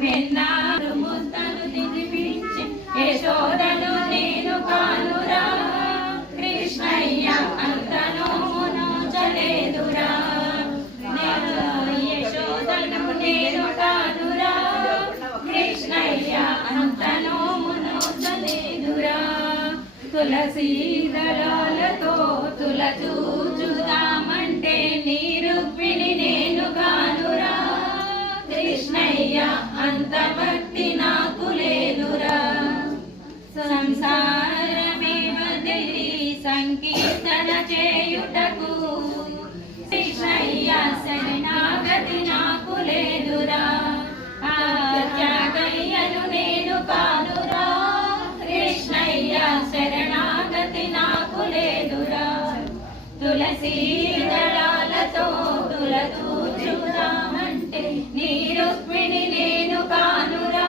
వెన్నారు ముద్దలు తినిపించి యశోదను నేను కానురా కృష్ణయ్య అంతను నోచలేదురా యశోదను నేను కానురా కృష్ణయ్య అంతను నోచలేదురా తులసీ దళాలతో తులచూచుదా